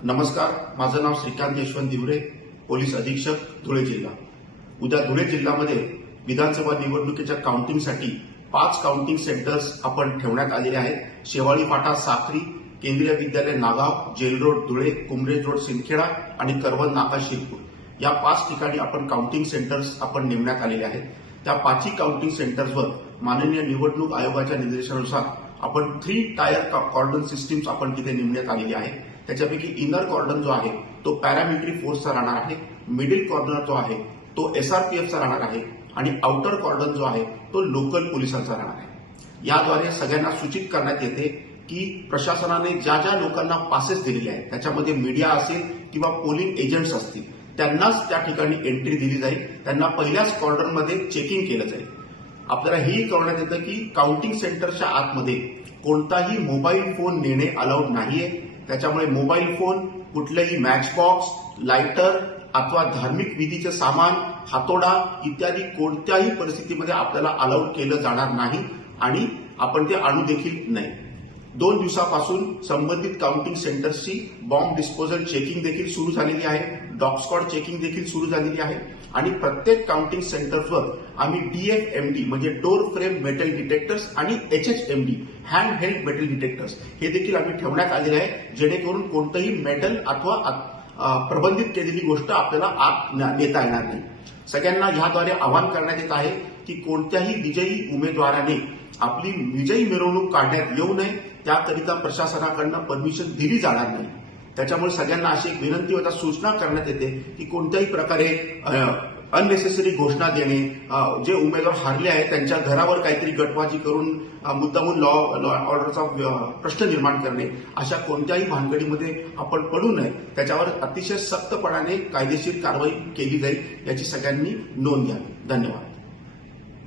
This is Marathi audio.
नमस्कार, माझं नाव श्रीकांत यशवंत दिवरे, पोलीस अधीक्षक धुळे जिल्हा। उद्या धुळे जिल्ह्यामध्ये विधानसभा निवडणुकीच्या काउंटिंगसाठी 5 काउंटिंग सेंटर्स आपण ठेवण्यात आलेले आहेत। शेवाळी फाटा Sakri, Kendriya Vidyalaya Nagaon, jail road Dhule, Kumrej road Sindkheda आणि करवंद नाका शिरपूर या 5 ठिकाणी आपण काउंटिंग सेंटर्स आपण नेमण्यात आलेले आहेत। त्या 5ही काउंटिंग सेंटर्सवर माननीय निवडणूक आयोगाच्या निर्देशानुसार आपण 3 टायर कॉर्डन सिस्टीम्स आपण तिथे नेमण्यात आलेली आहे। त्याच्यापैकी इनर कॉर्डन जो आहे तो पॅरामिलिटरी फोर्सचा राहणार आहे, मिडिल कॉर्नर जो आहे तो एसआरपीएफचा राहणार आहे आणि आउटर कॉर्डन जो आहे तो लोकल पोलिसांचा राहणार आहे। याद्वारे सगळ्यांना सूचित करण्यात येते की प्रशासनाने ज्या ज्या लोकांना पासेस दिलेले आहेत त्याच्यामध्ये मीडिया असेल किंवा पोलिंग एजंट्स असतील त्यांनाच त्या ठिकाणी एंट्री दिली जाईल। त्यांना पहिल्याच कॉर्डनमध्ये चेकिंग केलं जाईल। आपल्याला हेही कळवण्यात येतं की काउंटिंग सेंटरच्या आतमध्ये कोणताही मोबाईल फोन नेणे अलाउड नाहीये। त्याच्यामुळे मोबाईल फोन, कुठलेही मॅच बॉक्स, लायटर अथवा धार्मिक विधीचे सामान, हातोडा इत्यादी कोणत्याही परिस्थितीमध्ये आपल्याला अलाउड केलं जाणार नाही आणि आपण ते आणू देखील नाही। 2 दिवसापासून संबंधित काउंटिंग सेंटर्सची बॉम्ब डिस्पोजल चेकिंग देखील सुरू झालेली आहे, डॉग स्क्वॉड चेकिंग देखील सुरू झालेली आहे आणि प्रत्येक काउंटिंग सेंटर्सवर आम्ही DFMD म्हणजे डोर फ्रेम मेटल डिटेक्टर्स आणि HHMD hand held metal detectors हे देखील आम्ही ठेवण्यात आलेले आहे, जेणेकरून कोणतंही मेटल अथवा प्रबंधित केलेली गोष्ट आपल्याला आत नेता येणार नाही। सगळ्यांना ह्याद्वारे आवाहन करण्यात येत आहे की कोणत्याही विजयी उमेदवाराने आपली विजयी मिरवणूक काढण्यात येऊ नये, त्याकरिता प्रशासनाकडून परमिशन दिली जाणार नाही। त्याच्यामुळे सगळ्यांना अशी एक विनंती होता, सूचना करण्यात येते की कोणत्याही प्रकारे अननेसेसरी घोषणा देणे, जे उमेदवार हारले आहेत त्यांच्या घरावर काहीतरी गटबाजी करून मुद्दामून लॉ ऑर्डरचा प्रश्न निर्माण करणे, अशा कोणत्याही भानगडीमध्ये आपण पडू नये। त्याच्यावर अतिशय सक्तपणाने कायदेशीर कारवाई केली जाईल याची सगळ्यांनी नोंद घ्यावी। धन्यवाद।